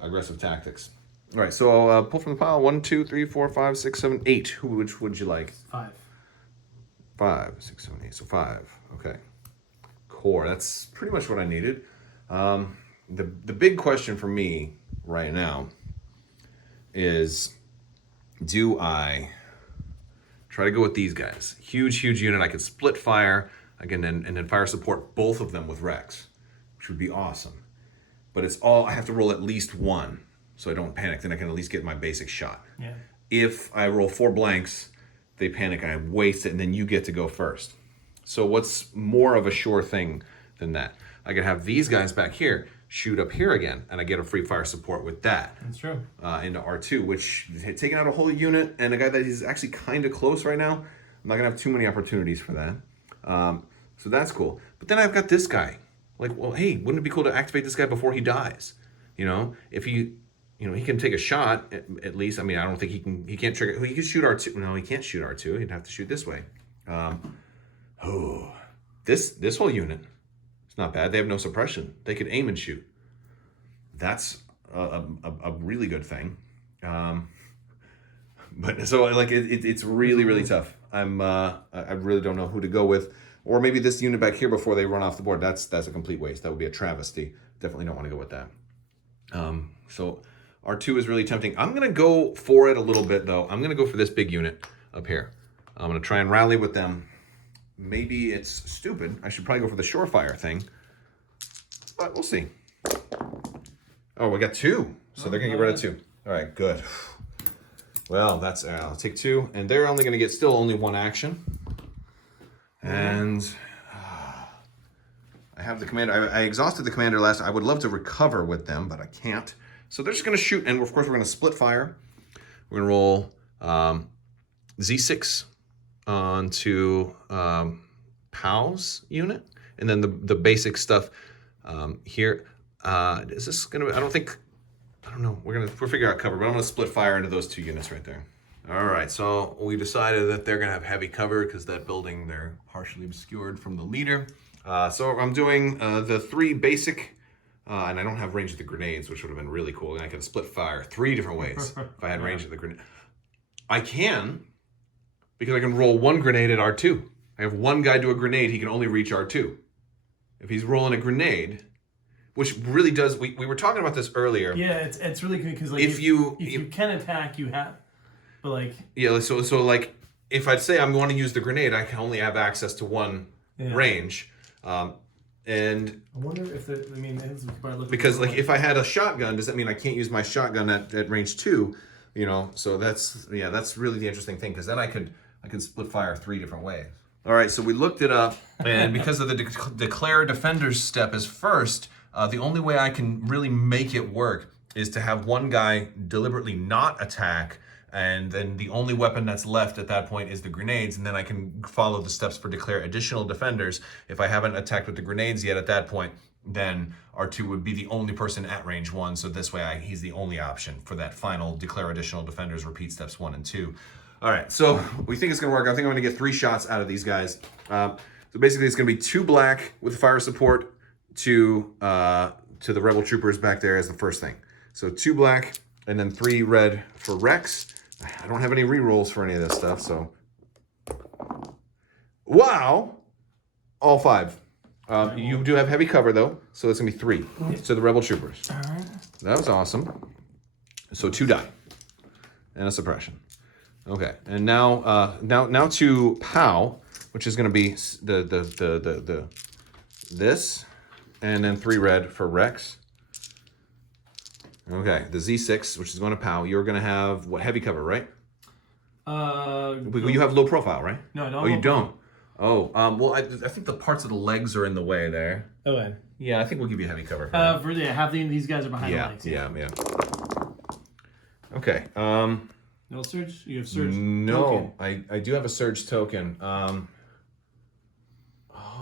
aggressive tactics. All right, so I'll pull from the pile. 1, 2, 3, 4, 5, 6, 7, 8. Which would you like? 5. 5, 6, 7, 8. So 5. Okay. Core. That's pretty much what I needed. The big question for me right now is, do I try to go with these guys? Huge unit. I could split fire again and then fire support both of them with Rex, which would be awesome. But it's all, I have to roll at least 1 so I don't panic. Then I can at least get my basic shot. Yeah. If I roll 4 blanks, they panic, I waste it, and then you get to go first. So what's more of a sure thing than that? I could have these guys back here shoot up here again, and I get a free fire support with that. That's true. Into R2, which taking out a whole unit and a guy that is actually kind of close right now, I'm not gonna have too many opportunities for that. So that's cool. But then I've got this guy. Like, well, hey, wouldn't it be cool to activate this guy before he dies? You know, if he, he can take a shot at least. I mean, I don't think he can't trigger. He can shoot R2. No, he can't shoot R2. He'd have to shoot this way. This whole unit, it's not bad. They have no suppression. They could aim and shoot. That's a really good thing. But so like it's really tough. I really don't know who to go with. Or maybe this unit back here before they run off the board. That's a complete waste. That would be a travesty. Definitely don't want to go with that. So R2 is really tempting. I'm going to go for it a little bit, though. I'm going to go for this big unit up here. I'm going to try and rally with them. Maybe it's stupid. I should probably go for the surefire thing. But we'll see. Oh, we got 2. So they're going to get rid of 2. All right, good. Well, that's I'll take 2. And they're only going to get still only 1 action. And I have the commander. I exhausted the commander last. I would love to recover with them, but I can't. So they're just going to shoot, and of course we're going to split fire. We're going to roll Z6 onto POW's unit, and then the basic stuff here. Is this going to? I don't know. We'll figure out cover, but I'm going to split fire into those 2 units right there. All right, so we decided that they're gonna have heavy cover because that building, they're partially obscured from the leader. So I'm doing the 3 basic, and I don't have range of the grenades, which would have been really cool. And I can split fire 3 different ways if I had range of the grenade. I can, because I can roll 1 grenade at R2. I have 1 guy do a grenade, he can only reach R2. If he's rolling a grenade, which really does, we were talking about this earlier. Yeah, it's really good because like if you can attack, you have. But like, yeah, so like if I'd say I'm going to use the grenade, I can only have access to 1 range, and I wonder if because like if I had a shotgun, does that mean I can't use my shotgun at range 2? So that's really the interesting thing, because then I could split fire 3 different ways. All right, so we looked it up, and because of the declare defenders step is first, the only way I can really make it work is to have 1 guy deliberately not attack. And then the only weapon that's left at that point is the grenades, and then I can follow the steps for declare additional defenders. If I haven't attacked with the grenades yet at that point, then R2 would be the only person at range 1, so this way he's the only option for that final declare additional defenders, repeat steps 1 and 2. All right, so we think it's gonna work. I think I'm gonna get 3 shots out of these guys. So basically it's gonna be 2 black with fire support to the rebel troopers back there as the first thing. So 2 black and then 3 red for Rex. I don't have any rerolls for any of this stuff, so. Wow! All 5. You do have heavy cover, though, so it's going to be 3 to the rebel troopers. All right. That was awesome. So 2 die. And a suppression. Okay, and now to POW, which is going to be this, and then 3 red for Rex. Okay, the Z6, which is going to POW, you're going to have, what, heavy cover, right? You have low profile, right? No, I don't. Oh, you don't? Oh, well, I think the parts of the legs are in the way there. Okay. Yeah, I think we'll give you heavy cover. Half these guys are behind the Yeah, legs. yeah. Okay. No surge? You have surge No, token. I do have a surge token.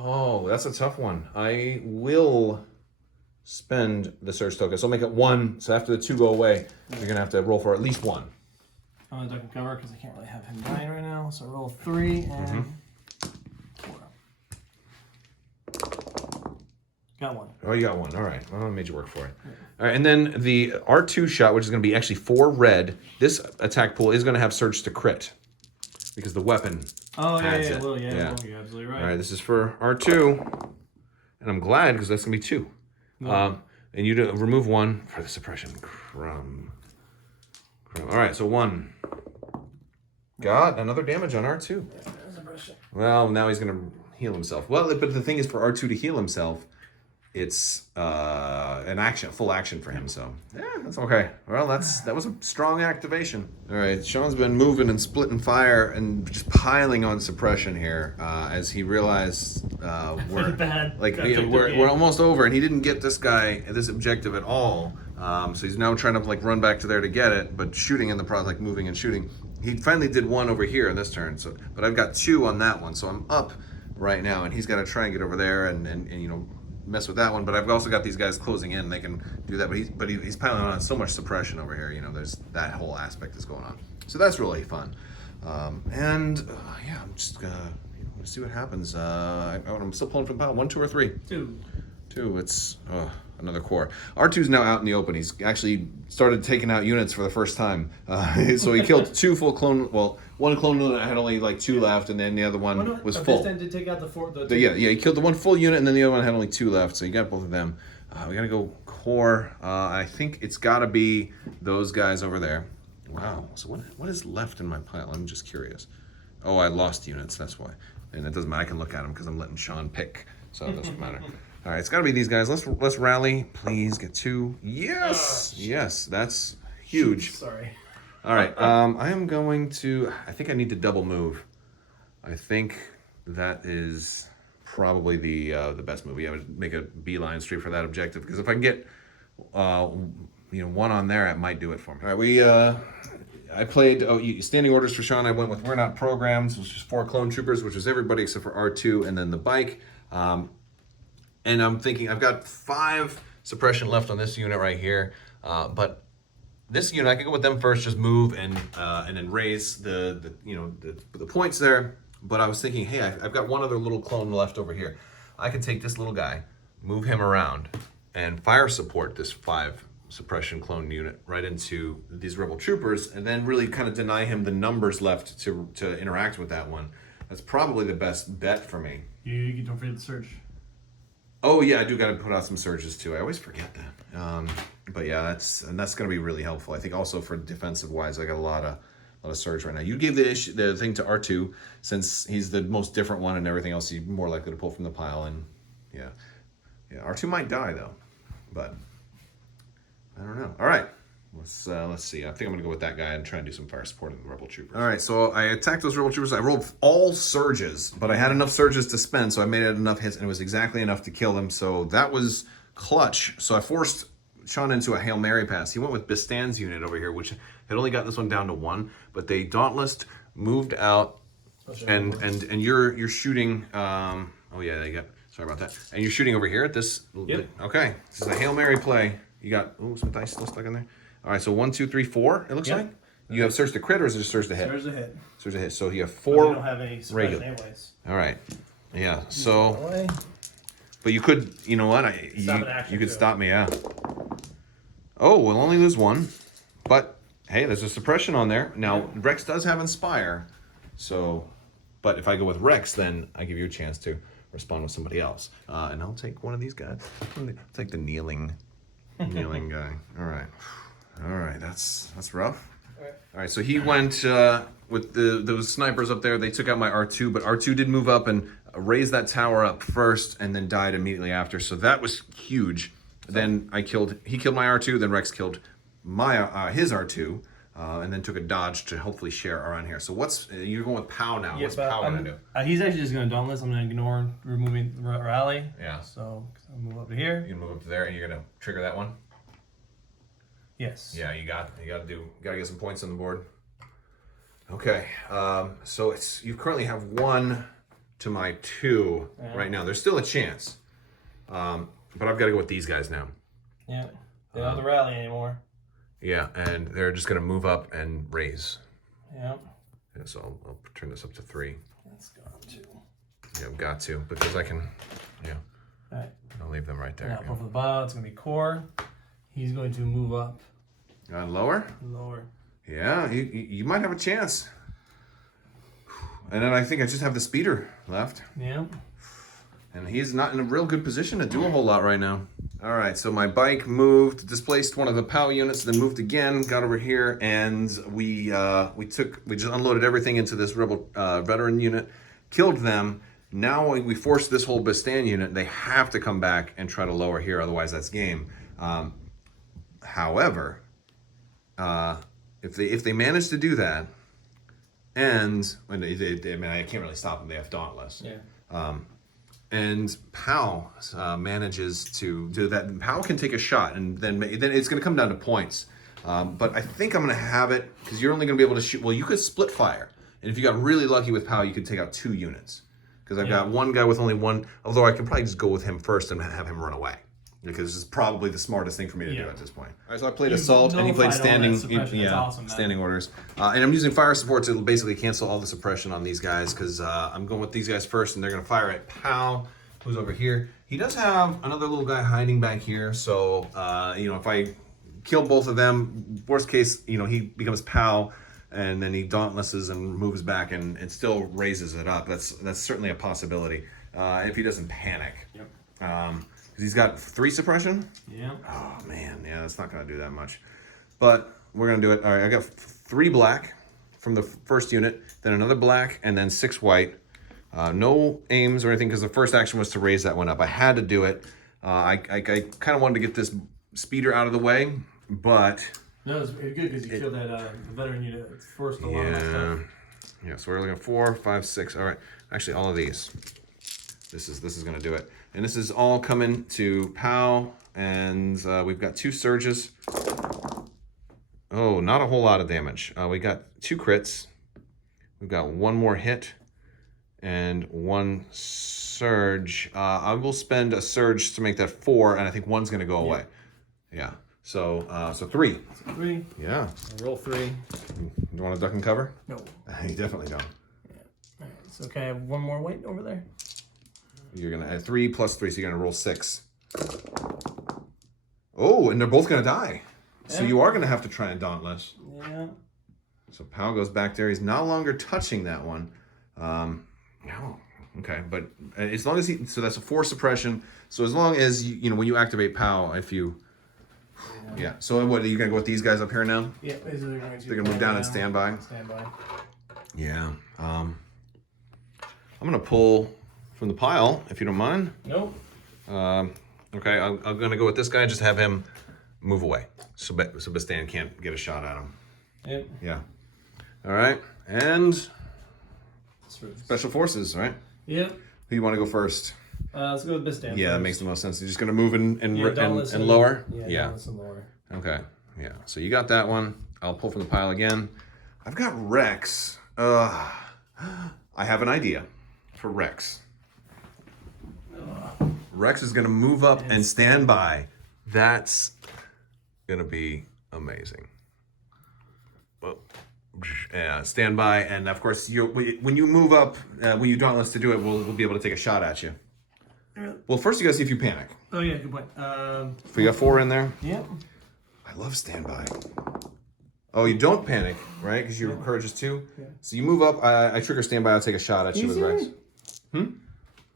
Oh, that's a tough one. I will spend the surge token. So I'll make it 1. So after the 2 go away, you're going to have to roll for at least 1. I'm going to duck and cover because I can't really have him dying right now. So roll 3 and 4. Got 1. Oh, you got 1. All right. Well, I made you work for it. All right, and then the R2 shot, which is going to be actually 4 red. This attack pool is going to have surge to crit because the weapon adds it. Well, you're absolutely right. All right, this is for R2, and I'm glad because that's going to be 2. And you to remove 1 for the suppression. Crumb. All right, so 1. Got another damage on R2. Well, now he's going to heal himself. Well, but the thing is, for R2 to heal himself, it's full action for him. So yeah, that's okay. Well, that was a strong activation. All right, Sean's been moving and splitting fire and just piling on suppression here as he realized we're almost over, and he didn't get this objective at all. So he's now trying to run back to there to get it, but shooting in the process, moving and shooting. He finally did 1 over here in this turn. So, but I've got 2 on that one, so I'm up right now, and he's got to try and get over there and mess with that one. But I've also got these guys closing in; they can do that. But he's piling on so much suppression over here. There's that whole aspect is going on. So that's really fun. I'm just gonna see what happens. I'm still pulling from the pile. 1, 2, or 3. 2. 2. It's another core. R2's now out in the open. He's actually started taking out units for the first time. So he killed 2 full clone. Well, 1 clone unit had only 2 left, and then the other one was full. This then did take out the 4. Yeah, he killed the 1 full unit, and then the other one had only 2 left. So you got both of them. We gotta go core. I think it's gotta be those guys over there. Wow. So what is left in my pile? I'm just curious. Oh, I lost units. That's why. And it doesn't matter. I can look at them because I'm letting Sean pick, so it doesn't matter. All right, it's got to be these guys. Let's rally. Please get 2. Yes, yes, that's huge. Sorry. All right, I am going to. I think I need to double move. I think that is probably the best move. I would make a beeline straight for that objective because if I can get 1 on there, it might do it for me. All right, I played standing orders for Sean. I went with We're Not Programs, which is 4 clone troopers, which was everybody except for R2, and then the bike. And I'm thinking I've got 5 suppression left on this unit right here, but this unit I can go with them first, just move and then raise the points there. But I was thinking, hey, I've got 1 other little clone left over here. I can take this little guy, move him around, and fire support this 5 suppression clone unit right into these rebel troopers, and then really kind of deny him the numbers left to interact with that one. That's probably the best bet for me. You don't forget the surge. Oh yeah, I do got to put out some surges too. I always forget that. But yeah, that's going to be really helpful. I think also for defensive wise, I got a lot of surge right now. You gave the thing to R2 since he's the most different one, and everything else you're more likely to pull from the pile. And yeah, R2 might die though, but I don't know. All right. Let's see. I think I'm gonna go with that guy and try and do some fire support in the rebel troopers. All right, so I attacked those rebel troopers. I rolled all surges, but I had enough surges to spend, so I made it enough hits, and it was exactly enough to kill them. So that was clutch. So I forced Sean into a Hail Mary pass. He went with Bistan's unit over here, which had only got this one down to 1, but they dauntless moved out, and you're shooting. Oh yeah, they got. Sorry about that. And you're shooting over here at this. Yep. Okay, this is a Hail Mary play. You got some dice still stuck in there. All right, so 1, 2, 3, 4. It looks like you have surge to crit, or is it just surge to hit? Surge to hit. Surge to hit. So you have 4. We don't have any suppression anyways. All right. Yeah. So, but you could. You know what? You could stop me. Yeah. Oh, we'll only lose 1, but hey, there's a suppression on there. Now Rex does have Inspire, so. But if I go with Rex, then I give you a chance to respond with somebody else, and I'll take one of these guys. I'll take the kneeling guy. All right, that's rough. All right, so he went with those snipers up there. They took out my R2, but R2 did move up and raise that tower up first, and then died immediately after. So that was huge. Then he killed my R2. Then Rex killed his R2. and then took a dodge to hopefully share around here. So you're going with Pow now. Yeah, What's Pow gonna do? He's actually just gonna Dauntless. I'm gonna ignore removing rally. Yeah. So I'll move up to here. You move up to there, and you're gonna trigger that one. Yes. Yeah, you gotta get some points on the board. Okay, so you currently have 1 to my 2 right now. There's still a chance, but I've got to go with these guys now. Yeah. They don't have the rally anymore. Yeah, and they're just gonna move up and raise. Yeah. Yeah, so I'll turn this up to 3. That's gone too. Yeah, I've got to because I can. Yeah. All right. I'll leave them right there. Now, for the bottom, it's gonna be core. He's going to move up. Lower. Lower. Yeah, you might have a chance. And then I think I just have the speeder left. Yeah. And he's not in a real good position to do a whole lot right now. All right, so my bike moved, displaced one of the POW units, then moved again, got over here, and we just unloaded everything into this rebel veteran unit, killed them. Now we forced this whole Bastan unit. They have to come back and try to lower here, otherwise that's game. However, if they manage to do that, and when I can't really stop them. They have Dauntless. Yeah. And Powell manages to do that. Powell can take a shot, and then it's going to come down to points. But I think I'm going to have it because you're only going to be able to shoot. Well, you could split fire, and if you got really lucky with Powell, you could take out 2 units. Because I've got one guy with only 1. Although I can probably just go with him first and have him run away. Because this is probably the smartest thing for me to do at this point. All right, so I played Assault, and he played Standing, awesome, standing orders. And I'm using Fire Supports. It'll basically cancel all the suppression on these guys, because I'm going with these guys first, and they're going to fire at Pow, who's over here. He does have another little guy hiding back here, so, if I kill both of them, worst case, he becomes Pow, and then he dauntlesses and moves back, and it still raises it up. That's certainly a possibility, if he doesn't panic. Yep. He's got 3 suppression? Yeah. Oh, man. Yeah, that's not going to do that much. But we're going to do it. All right, I got 3 black from the first unit, then another black, and then 6 white. No aims or anything because the first action was to raise that one up. I had to do it. I kind of wanted to get this speeder out of the way, but... No, it's good because you killed that veteran unit first. Yeah, so we're looking at 4, 5, 6. All right. Actually, all of these. This is going to do it. And this is all coming to POW, and we've got 2 surges. Oh, not a whole lot of damage. We got 2 crits. We've got 1 more hit and 1 surge. I will spend a surge to make that 4, and I think 1's going to go away. Yeah. So 3. 3. Yeah. I'll roll 3. You want to duck and cover? No. You definitely don't. Yeah. All right. So can I have 1 more white over there? You're going to add 3 plus 3, so you're going to roll 6. Oh, and they're both going to die. Yeah. So you are going to have to try and Dauntless. Yeah. So Powell goes back there. He's no longer touching that one. No. Okay, but as long as so that's a 4 suppression. So as long as, when you activate Powell, if you... Yeah. So what, are you going to go with these guys up here now? Yeah. They're going to move down and stand by? Standby. Yeah. I'm going to pull... from the pile, if you don't mind. Nope. Okay, I'm going to go with this guy, just have him move away. So Bastan can't get a shot at him. Yep. Yeah. All right, and Special Forces, right? Yep. Who you want to go first? Let's go with Bastan. Yeah, that makes the most sense. You're just going to move and lower? Yeah. And lower. Okay, yeah. So you got that one. I'll pull from the pile again. I've got Rex. I have an idea for Rex. Rex is going to move up and stand by. That's going to be amazing. Well, yeah, stand by. And of course, when you move up, when you Dauntless to do it, we'll be able to take a shot at you. Well, first you got to see if you panic. Oh, yeah, good point. If we got 4 in there? Yep. I love standby. Oh, you don't panic, right? Because your courage is 2. Yeah. So you move up, I trigger standby, I'll take a shot at you with Rex. Can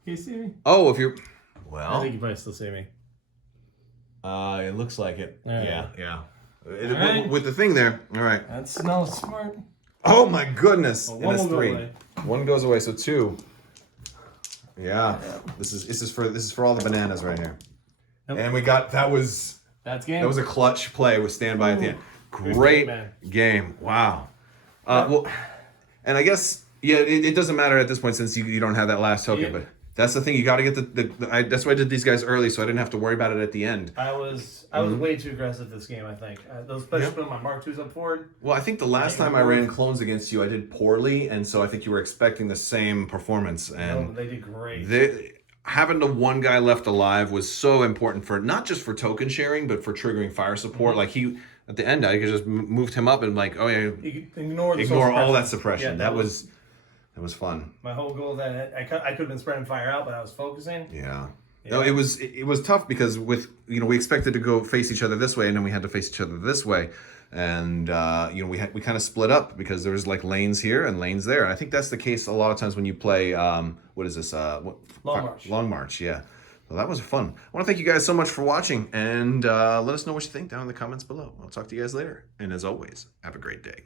you see me? Oh, if you're... Well, I think you probably still see me. It looks like it. Right. Yeah. Right. With the thing there. All right. That smells smart. Oh my goodness! Well, and one that's will 3. go away. 1 goes away, so 2. Yeah. This is for all the bananas right here. Nope. And we got that was that's game. That was a clutch play with standby at the end. Great man. game. Wow. Well, and I guess, yeah, it doesn't matter at this point since you don't have that last token, Yeah. but that's the thing. You got to get that's why I did these guys early, so I didn't have to worry about it at the end. I was way too aggressive this game, I think. Those especially putting my Mark IIs up forward. Well, I think the last time I ran clones against you, I did poorly, and so I think you were expecting the same performance. And No, they did great. having the one guy left alive was so important for not just for token sharing, but for triggering fire support. Like he, at the end, I could just moved him up and like, oh yeah, You could ignore all that suppression. Yeah, that was fun. my whole goal. That I could have been spreading fire out, but I was focusing. Yeah. No, it was tough because with we expected to go face each other this way, and then we had to face each other this way, and we kind of split up because there was like lanes here and lanes there. And I think that's the case a lot of times when you play what is this Long March. Long March, yeah. So that was fun. I want to thank you guys so much for watching, and let us know what you think down in the comments below. I'll talk to you guys later, and as always, have a great day.